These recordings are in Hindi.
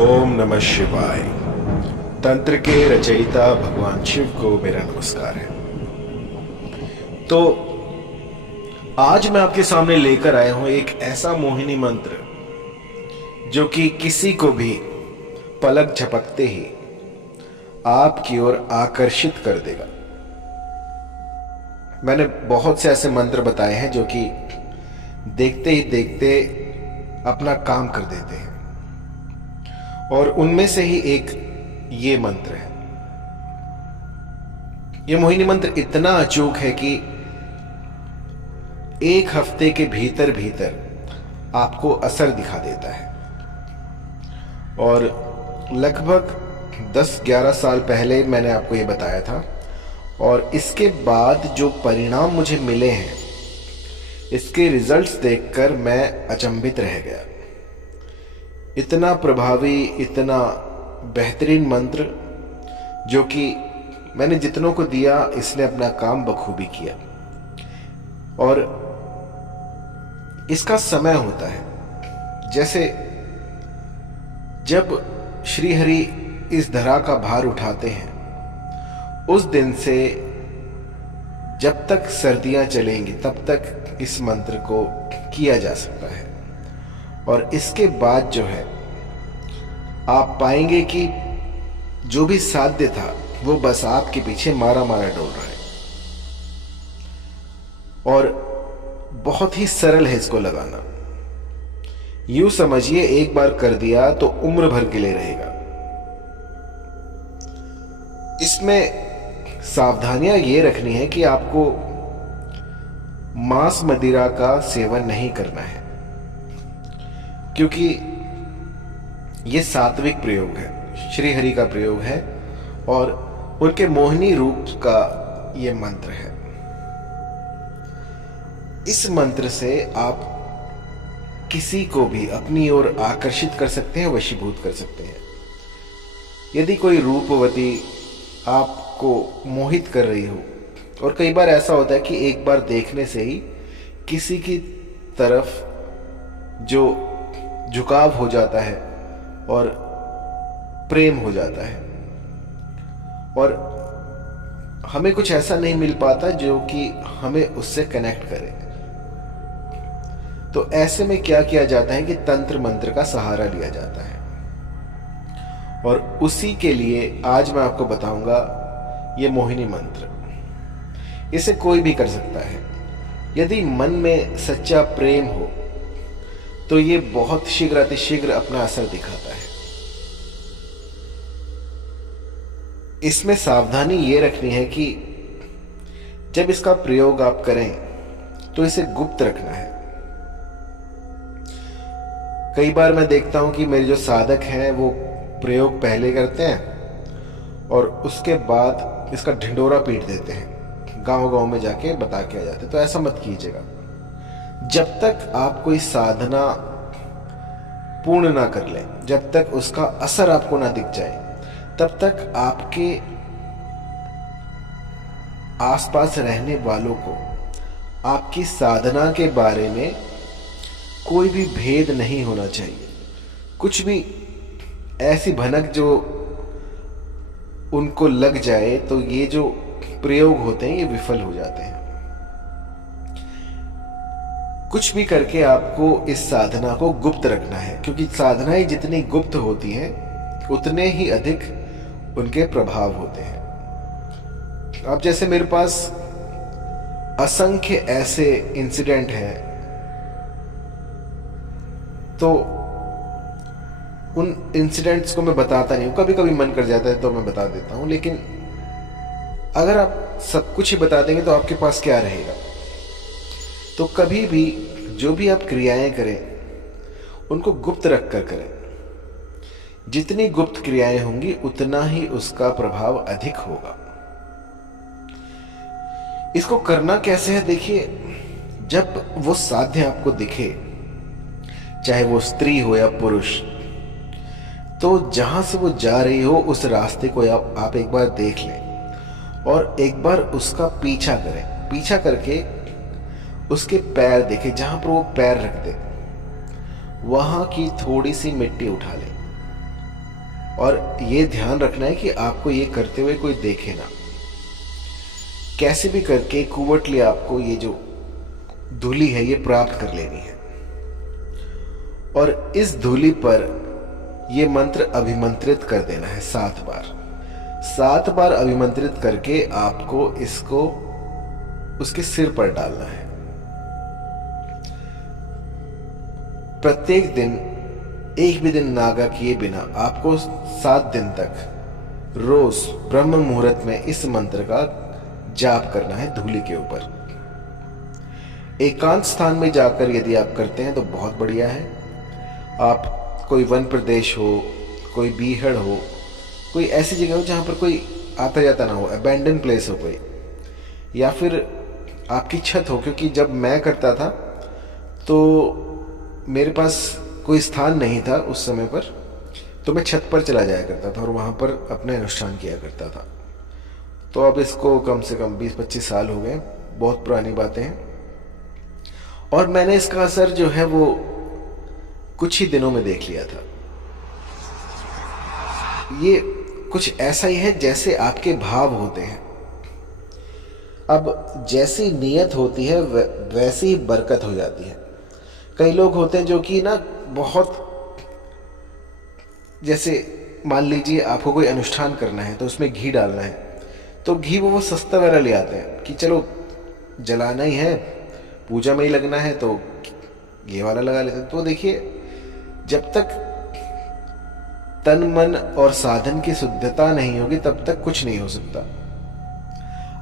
ओम नमः शिवाय। तंत्र के रचयिता भगवान शिव को मेरा नमस्कार है। तो आज मैं आपके सामने लेकर आया हूं एक ऐसा मोहिनी मंत्र जो कि किसी को भी पलक झपकते ही आपकी ओर आकर्षित कर देगा। मैंने बहुत से ऐसे मंत्र बताए हैं जो कि देखते ही देखते अपना काम कर देते हैं, और उनमें से ही एक ये मंत्र है। ये मोहिनी मंत्र इतना अचूक है कि एक हफ्ते के भीतर भीतर आपको असर दिखा देता है। और लगभग 10-11 साल पहले मैंने आपको ये बताया था, और इसके बाद जो परिणाम मुझे मिले हैं, इसके रिजल्ट्स देखकर मैं अचंभित रह गया। इतना प्रभावी, इतना बेहतरीन मंत्र जो कि मैंने जितनों को दिया, इसने अपना काम बखूबी किया। और इसका समय होता है जैसे जब श्री हरि इस धरा का भार उठाते हैं, उस दिन से जब तक सर्दियां चलेंगी तब तक इस मंत्र को किया जा सकता है। और इसके बाद जो है, आप पाएंगे कि जो भी साध्य था वो बस आपके पीछे मारा मारा डोल रहा है। और बहुत ही सरल है इसको लगाना। यूं समझिए, एक बार कर दिया तो उम्र भर के लिए रहेगा। इसमें सावधानियां ये रखनी है कि आपको मांस मदिरा का सेवन नहीं करना है, क्योंकि ये सात्विक प्रयोग है, श्री हरि का प्रयोग है और उनके मोहिनी रूप का ये मंत्र है। इस मंत्र से आप किसी को भी अपनी ओर आकर्षित कर सकते हैं, वशीभूत कर सकते हैं। यदि कोई रूपवती आपको मोहित कर रही हो, और कई बार ऐसा होता है कि एक बार देखने से ही किसी की तरफ जो झुकाव हो जाता है और प्रेम हो जाता है, और हमें कुछ ऐसा नहीं मिल पाता जो कि हमें उससे कनेक्ट करे। तो ऐसे में क्या किया जाता है कि तंत्र मंत्र का सहारा लिया जाता है, और उसी के लिए आज मैं आपको बताऊंगा ये मोहिनी मंत्र। इसे कोई भी कर सकता है। यदि मन में सच्चा प्रेम हो तो ये बहुत शीघ्र अतिशीघ्र अपना असर दिखाता है। इसमें सावधानी ये रखनी है कि जब इसका प्रयोग आप करें तो इसे गुप्त रखना है। कई बार मैं देखता हूं कि मेरे जो साधक हैं वो प्रयोग पहले करते हैं और उसके बाद इसका ढिंडोरा पीट देते हैं, गांव-गांव में जाके बता के आ जाते हैं। तो ऐसा मत कीजिएगा। जब तक आप कोई साधना पूर्ण ना कर लें, जब तक उसका असर आपको ना दिख जाए, तब तक आपके आसपास रहने वालों को आपकी साधना के बारे में कोई भी भेद नहीं होना चाहिए। कुछ भी ऐसी भनक जो उनको लग जाए तो ये जो प्रयोग होते हैं ये विफल हो जाते हैं। कुछ भी करके आपको इस साधना को गुप्त रखना है, क्योंकि साधनाएं जितनी गुप्त होती हैं उतने ही अधिक उनके प्रभाव होते हैं। अब जैसे मेरे पास असंख्य ऐसे इंसिडेंट हैं, तो उन इंसिडेंट्स को मैं बताता नहीं हूं। कभी कभी मन कर जाता है तो मैं बता देता हूं, लेकिन अगर आप सब कुछ ही बता देंगे तो आपके पास क्या रहेगा। तो कभी भी जो भी आप क्रियाएं करें उनको गुप्त रख कर करें। जितनी गुप्त क्रियाएं होंगी उतना ही उसका प्रभाव अधिक होगा। इसको करना कैसे है, देखिए, जब वो साध्य आपको दिखे, चाहे वो स्त्री हो या पुरुष, तो जहां से वो जा रही हो उस रास्ते को आप एक बार देख लें और एक बार उसका पीछा करें। पीछा करके उसके पैर देखें, जहां पर वो पैर रख दे वहां की थोड़ी सी मिट्टी उठा लें और ये ध्यान रखना है कि आपको ये करते हुए कोई देखे ना। कैसे भी करके कुवटली आपको ये जो धूली है ये प्राप्त कर लेनी है, और इस धूली पर ये मंत्र अभिमंत्रित कर देना है 7 बार। 7 बार अभिमंत्रित करके आपको इसको उसके सिर पर डालना है। प्रत्येक दिन एक भी दिन नागा किए बिना आपको 7 दिन तक रोज ब्रह्म मुहूर्त में इस मंत्र का जाप करना है धूली के ऊपर। एकांत स्थान में जाकर यदि आप करते हैं तो बहुत बढ़िया है। आप कोई वन प्रदेश हो, कोई बीहड़ हो, कोई ऐसी जगह हो जहां पर कोई आता जाता ना हो, अबैंडन प्लेस हो कोई, या फिर आपकी छत हो। क्योंकि जब मैं करता था तो मेरे पास कोई स्थान नहीं था उस समय पर, तो मैं छत पर चला जाया करता था और वहाँ पर अपने अनुष्ठान किया करता था। तो अब इसको कम से कम 20-25 साल हो गए, बहुत पुरानी बातें हैं। और मैंने इसका असर जो है वो कुछ ही दिनों में देख लिया था। ये कुछ ऐसा ही है जैसे आपके भाव होते हैं। अब जैसी नीयत होती है वैसी ही बरकत हो जाती है। कई लोग होते हैं जो कि ना बहुत, जैसे मान लीजिए आपको कोई अनुष्ठान करना है तो उसमें घी डालना है, तो घी वो सस्ता वगैरह ले आते हैं कि चलो जलाना ही है, पूजा में ही लगना है तो ये वाला लगा लेते हैं। तो देखिए, जब तक तन मन और साधन की शुद्धता नहीं होगी तब तक कुछ नहीं हो सकता।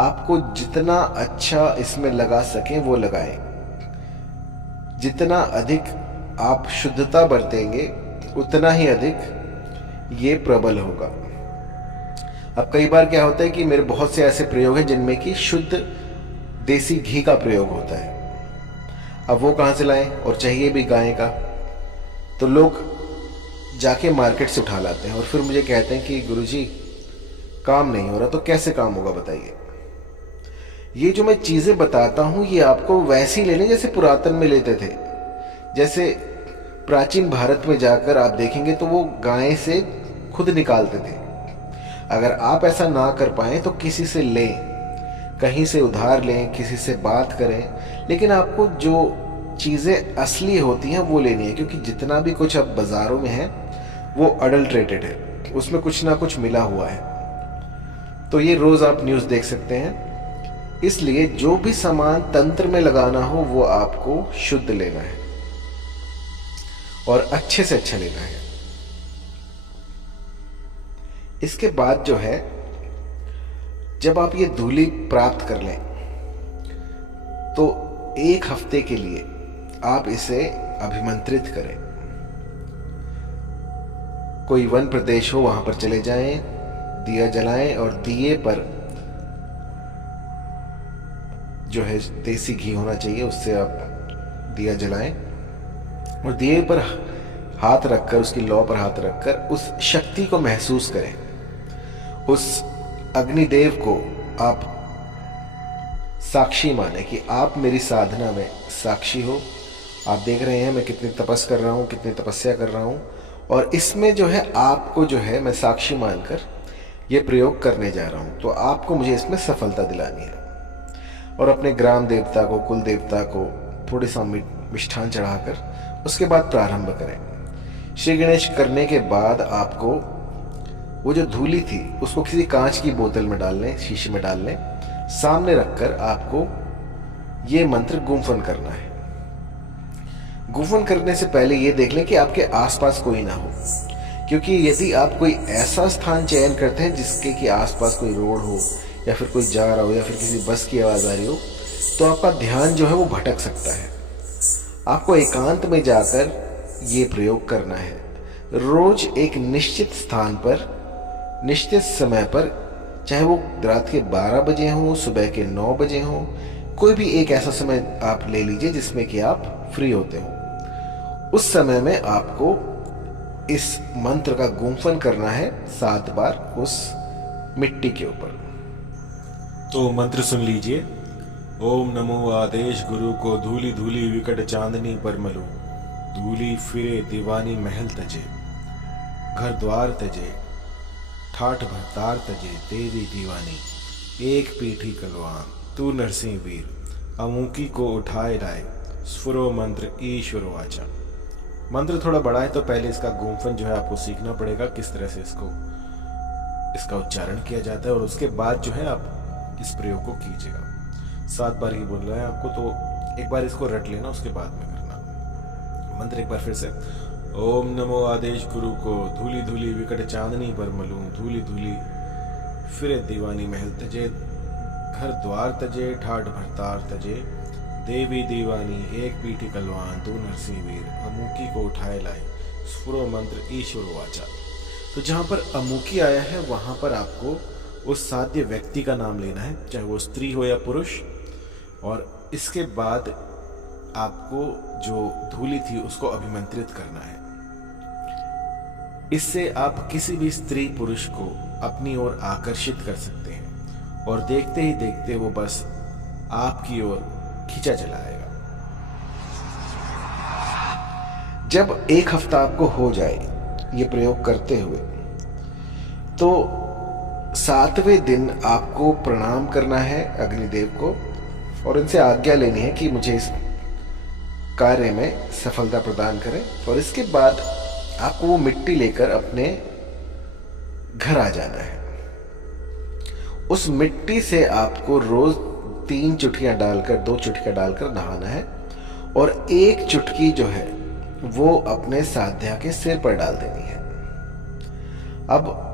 आपको जितना अच्छा इसमें लगा सकें वो लगाएं। जितना अधिक आप शुद्धता बरतेंगे उतना ही अधिक ये प्रबल होगा। अब कई बार क्या होता है कि मेरे बहुत से ऐसे प्रयोग हैं जिनमें कि शुद्ध देसी घी का प्रयोग होता है। अब वो कहाँ से लाएं, और चाहिए भी गाय का, तो लोग जाके मार्केट से उठा लाते हैं और फिर मुझे कहते हैं कि गुरुजी काम नहीं हो रहा। तो कैसे काम होगा बताइए। ये जो मैं चीजें बताता हूं ये आपको वैसी लेने जैसे पुरातन में लेते थे। जैसे प्राचीन भारत में जाकर आप देखेंगे तो वो गाय से खुद निकालते थे। अगर आप ऐसा ना कर पाए तो किसी से लें, कहीं से उधार लें, किसी से बात करें, लेकिन आपको जो चीजें असली होती हैं वो लेनी है। क्योंकि जितना भी कुछ अब बाजारों में है वो अडल्ट्रेटेड है, उसमें कुछ ना कुछ मिला हुआ है। तो ये रोज आप न्यूज़ देख सकते हैं। इसलिए जो भी सामान तंत्र में लगाना हो वो आपको शुद्ध लेना है और अच्छे से अच्छा लेना है। इसके बाद जो है, जब आप ये धूली प्राप्त कर लें तो 1 हफ्ते के लिए आप इसे अभिमंत्रित करें। कोई वन प्रदेश हो वहां पर चले जाएं, दिया जलाएं और दिए पर जो है देसी घी होना चाहिए, उससे आप दिया जलाएं और दिए पर हाथ रखकर, उसकी लौ पर हाथ रखकर उस शक्ति को महसूस करें। उस अग्निदेव को आप साक्षी माने कि आप मेरी साधना में साक्षी हो। आप देख रहे हैं मैं कितनी तपस कर रहा हूँ, कितनी तपस्या कर रहा हूँ, और इसमें जो है आपको जो है मैं साक्षी मानकर ये प्रयोग करने जा रहा हूँ। तो आपको मुझे इसमें सफलता दिलानी है। और अपने ग्राम देवता को, कुल देवता को थोड़ी सा मिष्ठान चढ़ाकर उसके बाद प्रारंभ करें। श्री गणेश करने के बाद आपको वो जो धूली थी उसको किसी कांच की बोतल में डाल लें, शीशे में डाल लें, सामने रखकर आपको ये मंत्र गुम्फन करना है। गुम्फन करने से पहले ये देख लें कि आपके आसपास कोई ना हो, क्योंकि यदि आप कोई ऐसा स्थान चयन करते हैं जिसके कि आसपास कोई रोड हो या फिर कोई जा रहा हो या फिर किसी बस की आवाज आ रही हो, तो आपका ध्यान जो है वो भटक सकता है। आपको एकांत में जाकर ये प्रयोग करना है। रोज एक निश्चित स्थान पर, निश्चित समय पर, चाहे वो रात के 12 बजे हो, सुबह के 9 बजे हो, कोई भी एक ऐसा समय आप ले लीजिए जिसमें कि आप फ्री होते हो। उस समय में आपको इस मंत्र का गुम्फन करना है 7 बार उस मिट्टी के ऊपर। तो मंत्र सुन लीजिए। ओम नमो आदेश गुरु को, धूली धूली विकट चांदनी पर मलूं, धूली फिरे दीवानी महल तजे। घर द्वार तजे, ठाठ भरतार तजे, देवी दीवानी एक पीठी कलवान, तू नरसिंह वीर, अमूकी को उठाए लाए, स्फुरो मंत्र ईश्वर वाचा। मंत्र थोड़ा बड़ा है तो पहले इसका गुम्फन जो है आपको सीखना पड़ेगा, किस तरह से इसका उच्चारण किया जाता है, और उसके बाद जो है आप इस प्रयोग को कीजिएगा। 7 बार ही बोल रहा है आपको, तो एक बार इसको रट लेना, उसके बाद में करना। मंत्र एक बार फिर से। ओम नमो आदेश गुरु को, धूली धूली विकट चांदनी पर मलूं, धूली धूली फिरे दीवानी महल तजे, घर द्वार तजे, ठाठ भरतार तजे, देवी दीवानी एक पीठी कलवान, तू नरसिंह वीर, अमूकी को उठाए लाए, स्फुरो मंत्र ईश्वर वाचा। तो जहां पर अमूकी आया है वहां पर आपको उस साध्य व्यक्ति का नाम लेना है, चाहे वो स्त्री हो या पुरुष, और इसके बाद आपको जो धूली थी उसको अभिमंत्रित करना है। इससे आप किसी भी स्त्री पुरुष को अपनी ओर आकर्षित कर सकते हैं, और देखते ही देखते वो बस आपकी ओर खींचा चला आएगा। जब 1 हफ्ता आपको हो जाए ये प्रयोग करते हुए, तो 7वें दिन आपको प्रणाम करना है अग्निदेव को, और इनसे आज्ञा लेनी है कि मुझे इस कार्य में सफलता प्रदान करें। और इसके बाद आपको वो मिट्टी लेकर अपने घर आ जाना है। उस मिट्टी से आपको रोज 3 चुटकियां डालकर, 2 चुटकियां डालकर नहाना है, और 1 चुटकी जो है वो अपने साध्या के सिर पर डाल देनी है। अब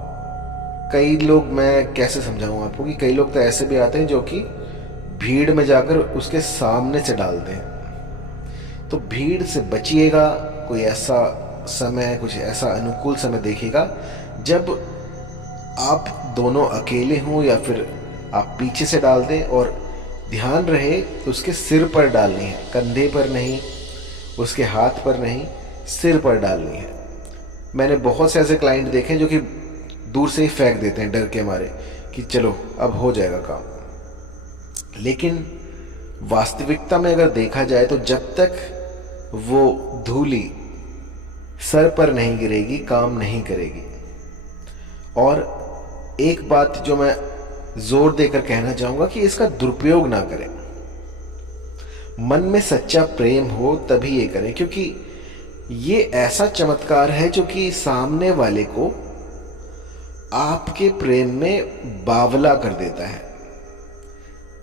कई लोग, मैं कैसे समझाऊं आपको, कि कई लोग तो ऐसे भी आते हैं जो कि भीड़ में जाकर उसके सामने से डालते हैं। तो भीड़ से बचिएगा, कोई ऐसा समय, कुछ ऐसा अनुकूल समय देखिएगा जब आप दोनों अकेले हों, या फिर आप पीछे से डाल दें, और ध्यान रहे उसके सिर पर डालनी है, कंधे पर नहीं, उसके हाथ पर नहीं, सिर पर डालनी है। मैंने बहुत से ऐसे क्लाइंट देखे हैं जो कि दूर से ही फेंक देते हैं डर के मारे कि चलो अब हो जाएगा काम। लेकिन वास्तविकता में अगर देखा जाए तो जब तक वो धूली सर पर नहीं गिरेगी, काम नहीं करेगी। और एक बात जो मैं जोर देकर कहना चाहूंगा कि इसका दुरुपयोग ना करें। मन में सच्चा प्रेम हो तभी ये करें, क्योंकि ये ऐसा चमत्कार है जो कि सामने वाले को आपके प्रेम में बावला कर देता है।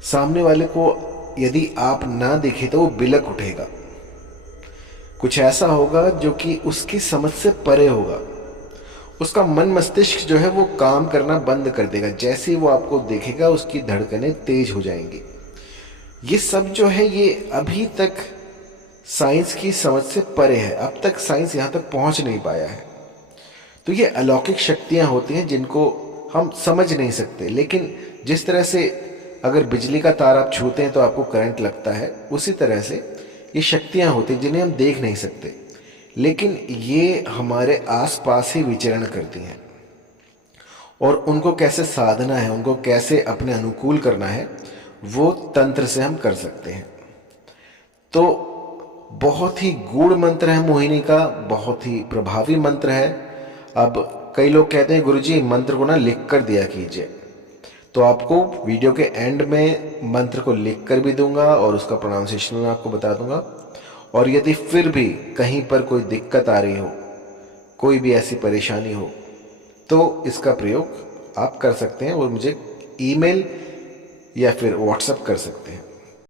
सामने वाले को यदि आप ना दिखे तो वो बिलक उठेगा, कुछ ऐसा होगा जो कि उसकी समझ से परे होगा। उसका मन मस्तिष्क जो है वो काम करना बंद कर देगा। जैसे ही वो आपको देखेगा उसकी धड़कनें तेज हो जाएंगी। ये सब जो है ये अभी तक साइंस की समझ से परे है, अब तक साइंस यहाँ तक पहुँच नहीं पाया है। तो ये अलौकिक शक्तियाँ होती हैं जिनको हम समझ नहीं सकते, लेकिन जिस तरह से अगर बिजली का तार आप छूते हैं तो आपको करंट लगता है, उसी तरह से ये शक्तियाँ होती हैं जिन्हें हम देख नहीं सकते, लेकिन ये हमारे आसपास ही विचरण करती हैं। और उनको कैसे साधना है, उनको कैसे अपने अनुकूल करना है, वो तंत्र से हम कर सकते हैं। तो बहुत ही गूढ़ मंत्र है मोहिनी का, बहुत ही प्रभावी मंत्र है। अब कई लोग कहते हैं गुरुजी मंत्र को ना लिख कर दिया कीजिए, तो आपको वीडियो के एंड में मंत्र को लिख कर भी दूंगा और उसका प्रोनाउंसिएशन मैं आपको बता दूंगा। और यदि फिर भी कहीं पर कोई दिक्कत आ रही हो, कोई भी ऐसी परेशानी हो, तो इसका प्रयोग आप कर सकते हैं और मुझे ईमेल या फिर व्हाट्सएप कर सकते हैं।